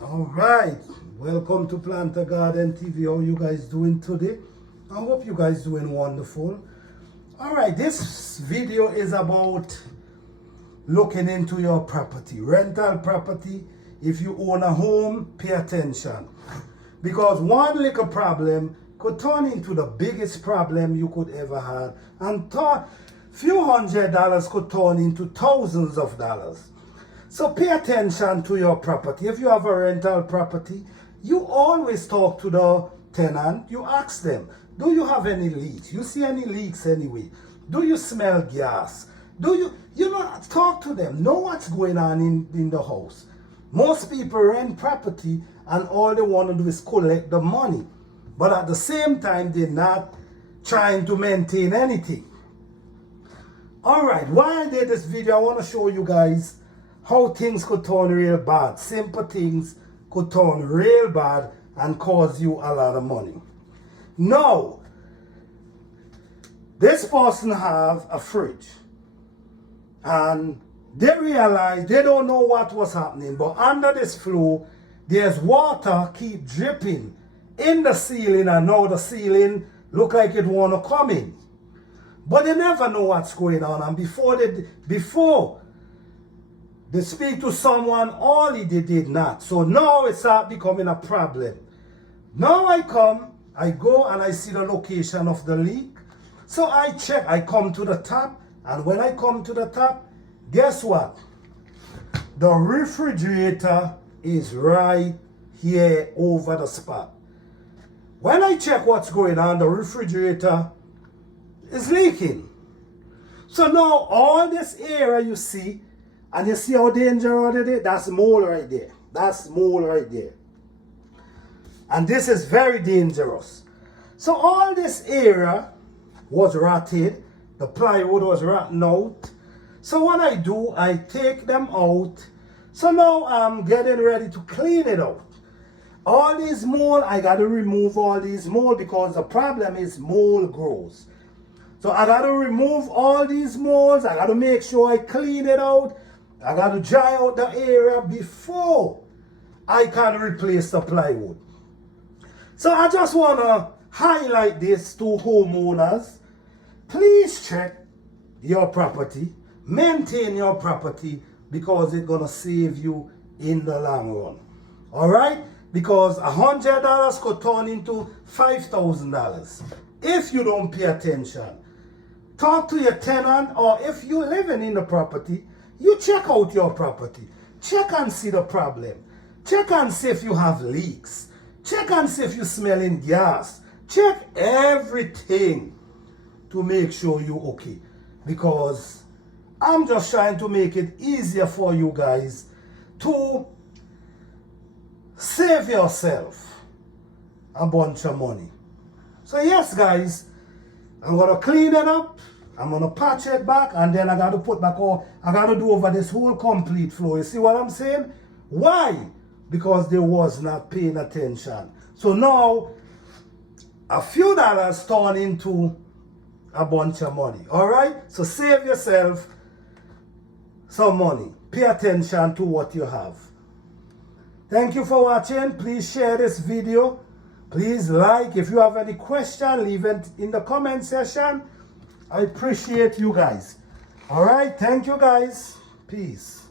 All right, welcome to Planter Garden TV. How you guys doing today? I hope you guys doing wonderful. All right, this video is about looking into your property, rental property. If you own a home, pay attention, because one little problem could turn into the biggest problem you could ever have, and few $100s could turn into thousands of dollars. So pay attention to your property. If you have a rental property, you always talk to the tenant. You ask them, do you have any leaks? You see any leaks anyway? Do you smell gas? Talk to them. Know what's going on in the house. Most people rent property and all they want to do is collect the money. But at the same time, they're not trying to maintain anything. All right, why I did this video, I want to show you guys how things could turn real bad. Simple things could turn real bad and cause you a lot of money. Now, this person have a fridge and they realize they don't know what was happening, but under this floor, there's water keep dripping in the ceiling, and now the ceiling look like it want to come in. But they never know what's going on, and before they speak to someone, all they did not. So now it start becoming a problem. Now I go and I see the location of the leak. So I check, I come to the top, and when I come to the top, guess what? The refrigerator is right here over the spot. When I check what's going on, the refrigerator is leaking. So now all this area you see, and you see how dangerous it is? That's mold right there. That's mold right there. And this is very dangerous. So all this area was rotted. The plywood was rotten out. So what I do, I take them out. So now I'm getting ready to clean it out. All these mold, I got to remove all these mold because the problem is mold grows. So I got to remove all these molds. I got to make sure I clean it out. I got to dry out the area before I can replace the plywood. So I just want to highlight this to homeowners. Please check your property, maintain your property, because it's going to save you in the long run. All right? Because $100 could turn into $5,000 if you don't pay attention. Talk to your tenant, or if you're living in the property, you check out your property. Check and see the problem. Check and see if you have leaks. Check and see if you're smelling gas. Check everything to make sure you're okay. Because I'm just trying to make it easier for you guys to save yourself a bunch of money. So yes, guys, I'm going to clean it up. I'm going to patch it back, and then I got to put back all, I got to do over this whole complete floor. You see what I'm saying? Why? Because they was not paying attention. So now, a few dollars turn into a bunch of money. All right? So save yourself some money. Pay attention to what you have. Thank you for watching. Please share this video. Please like. If you have any question, leave it in the comment section. I appreciate you guys. All right. Thank you guys. Peace.